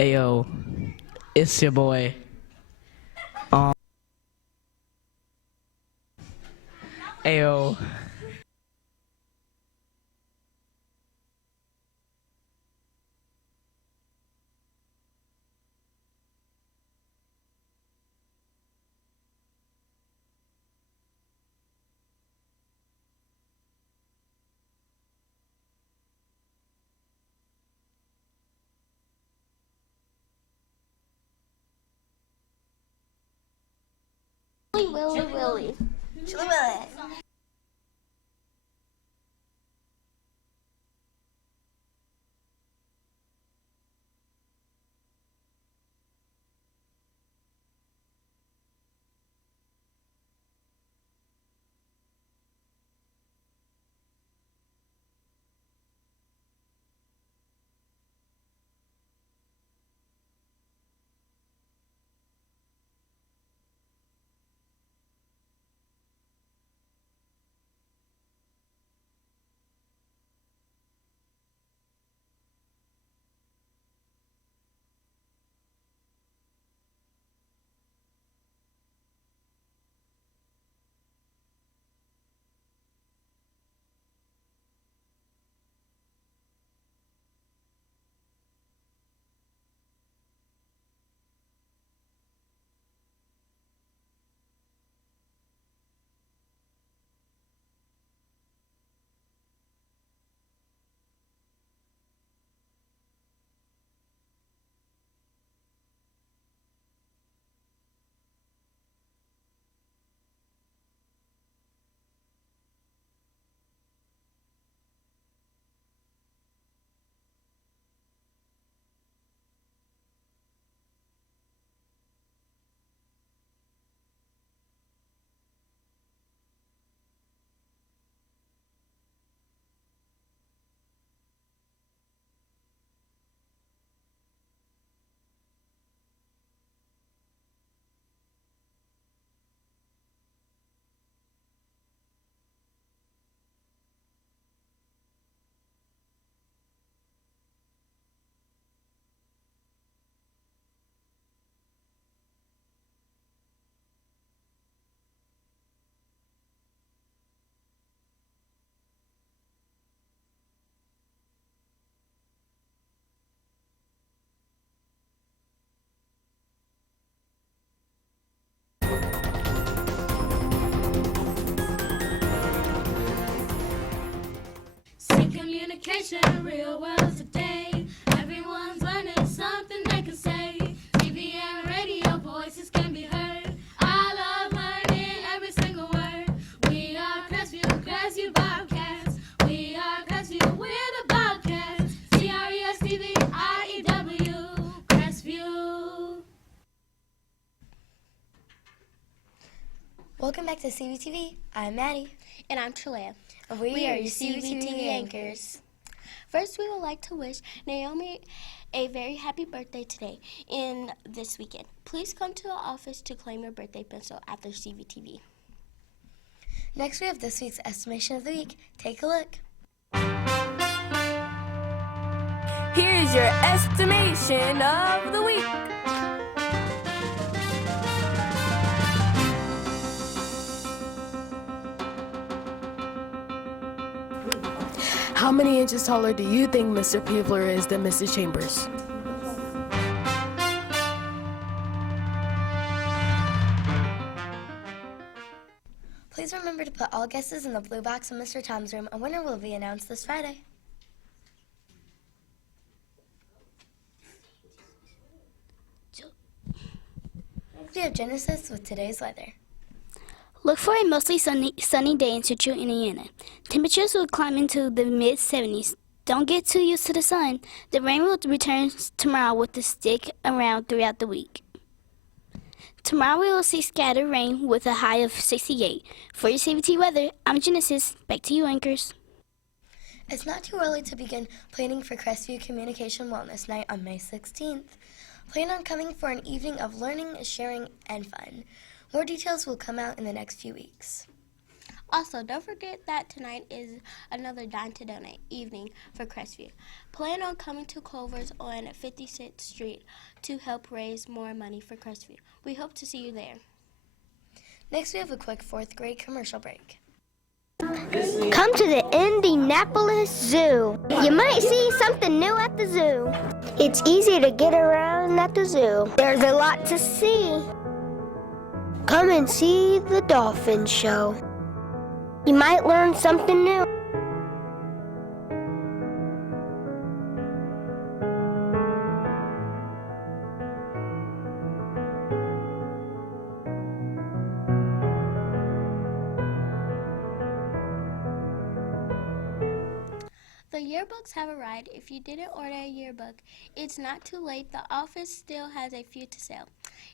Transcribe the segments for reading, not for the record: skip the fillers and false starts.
Ayo, it's your boy. Ayo. Willy. Chili Willy. Communication, real world today. Everyone's learning something they can say. TV and radio voices can be heard. I love learning every single word. We are Crestview Bobcats. We are Crestview, we're the Bobcats. CRESTVIEW, Crestview. Welcome back to CVTV. I'm Maddie. And I'm Chalea. And we are your CVTV anchors. First, we would like to wish Naomi a very happy birthday today and this weekend. Please come to our office to claim your birthday pencil after CVTV. Next, we have this week's estimation of the week. Take a look. Here's your estimation of the week. How many inches taller do you think Mr. Peebler is than Mrs. Chambers? Please remember to put all guesses in the blue box in Mr. Tom's room. A winner will be announced this Friday. We have Genesis with today's weather. Look for a mostly sunny day in Central Indiana. Temperatures will climb into the mid-70s. Don't get too used to the sun. The rain will return tomorrow with a stick around throughout the week. Tomorrow we will see scattered rain with a high of 68. For your CVT weather, I'm Genesis. Back to you, anchors. It's not too early to begin planning for Crestview Communication Wellness Night on May 16th. Plan on coming for an evening of learning, sharing, and fun. More details will come out in the next few weeks. Also, don't forget that tonight is another Dine to Donate evening for Crestview. Plan on coming to Culver's on 56th Street to help raise more money for Crestview. We hope to see you there. Next, we have a quick 4th grade commercial break. Come to the Indianapolis Zoo. You might see something new at the zoo. It's easy to get around at the zoo. There's a lot to see. Come and see the dolphin show. You might learn something new. The yearbooks have arrived. If you didn't order a yearbook, it's not too late. The office still has a few to sell.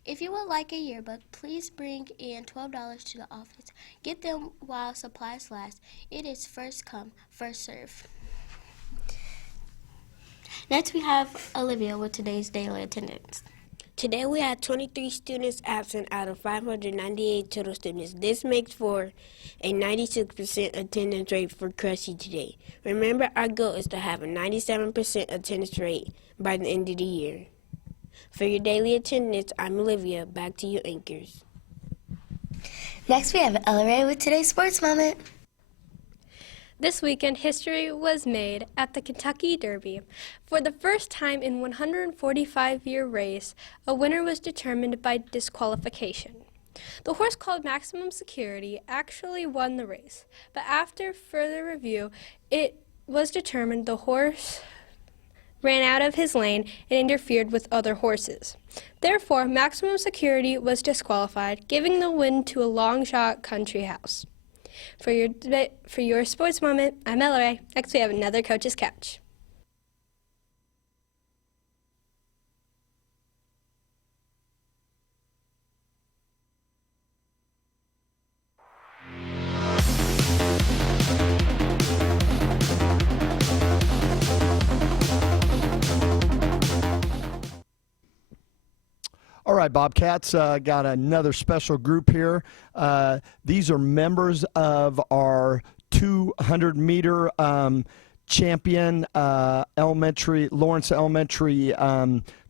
If you would like a yearbook, please bring in $12 to the office. Get them while supplies last. It is first come, first serve. Next, we have Olivia with today's daily attendance. Today we had 23 students absent out of 598 total students. This makes for a 96% attendance rate for Cressy today. Remember, our goal is to have a 97% attendance rate by the end of the year. For your daily attendance, I'm Olivia. Back to you, anchors. Next, we have Ella Ray with today's sports moment. This weekend, history was made at the Kentucky Derby. For the first time in 145-year race, a winner was determined by disqualification. The horse called Maximum Security actually won the race, but after further review, it was determined the horse ran out of his lane and interfered with other horses. Therefore, Maximum Security was disqualified, giving the win to a long shot Country House. For your sports moment, I'm Ella Ray. Next, we have another Coach's Couch. All right, Bobcats, got another special group here. These are members of our 200-meter champion Lawrence Elementary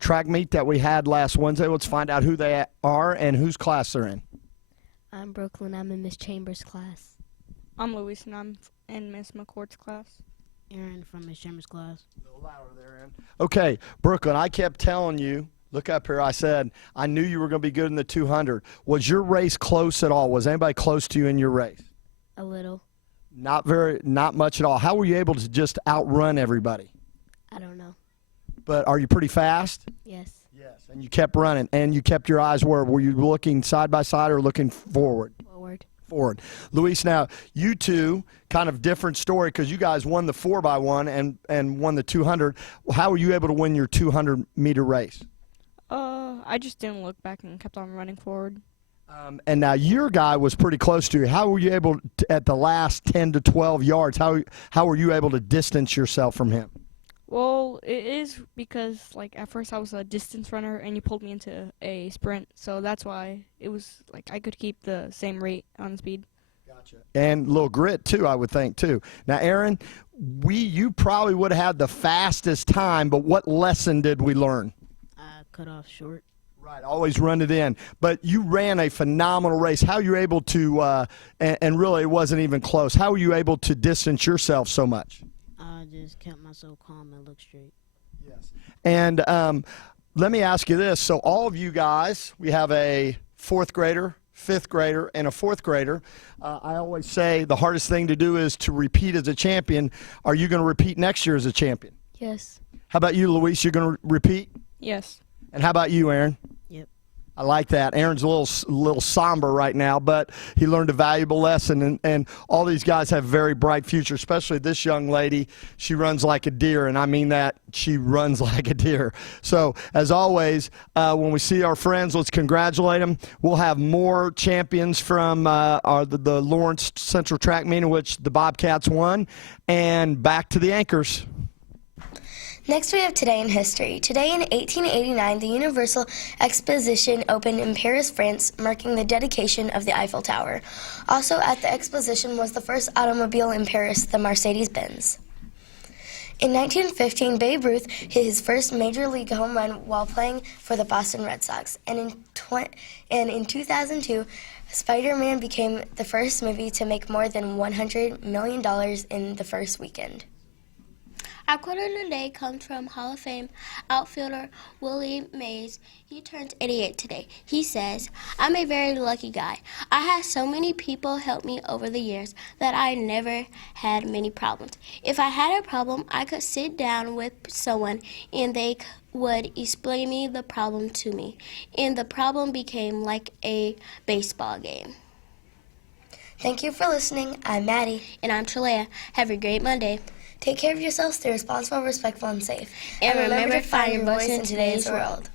track meet that we had last Wednesday. Let's find out who they are and whose class they're in. I'm Brooklyn. I'm in Miss Chambers' class. I'm Luis, and I'm in Miss McCourt's class. Aaron from Miss Chambers' class. A little louder there, Aaron. Okay, Brooklyn, I kept telling you, look up here, I said, I knew you were going to be good in the 200. Was your race close at all? Was anybody close to you in your race? A little. Not much at all. How were you able to just outrun everybody? I don't know. But are you pretty fast? Yes. Yes. And you kept running, and you kept your eyes where? Were you looking side by side or looking forward? Forward. Luis, now, you two, kind of different story because you guys won the 4x1 and won the 200. How were you able to win your 200-meter race? I just didn't look back and kept on running forward. And now your guy was pretty close to you. How were you able to, at the last 10 to 12 yards, how were you able to distance yourself from him? Well, it is because, like, at first I was a distance runner and you pulled me into a sprint, so that's why it was, like, I could keep the same rate on speed. Gotcha. And a little grit, too, I would think, too. Now, Aaron, you probably would have had the fastest time, but what lesson did we learn? Cut off short. Right, always run it in. But you ran a phenomenal race. How were you able to, and really it wasn't even close, how were you able to distance yourself so much? I just kept myself calm and looked straight. Yes. And let me ask you this. So all of you guys, we have a 4th grader, 5th grader, and a 4th grader. I always say the hardest thing to do is to repeat as a champion. Are you going to repeat next year as a champion? Yes. How about you, Luis? You're going to repeat? Yes. And how about you, Aaron? Yep. I like that. Aaron's a little somber right now, but he learned a valuable lesson, and all these guys have very bright futures, especially this young lady. She runs like a deer, and I mean that. She runs like a deer. So, as always, when we see our friends, let's congratulate them. We'll have more champions from the Lawrence Central Track Meet in which the Bobcats won, and back to the anchors. Next, we have Today in History. Today in 1889, the Universal Exposition opened in Paris, France, marking the dedication of the Eiffel Tower. Also at the exposition was the first automobile in Paris, the Mercedes-Benz. In 1915, Babe Ruth hit his first major league home run while playing for the Boston Red Sox. And in 2002, Spider-Man became the first movie to make more than $100 million in the first weekend. Our quote of the day comes from Hall of Fame outfielder Willie Mays. He turns 88 today. He says, "I'm a very lucky guy. I had so many people help me over the years that I never had many problems. If I had a problem, I could sit down with someone and they would explain me the problem to me. And the problem became like a baseball game." Thank you for listening. I'm Maddie. And I'm Chalea. Have a great Monday. Take care of yourselves, stay responsible, respectful, and safe. And remember to find your voice in today's world.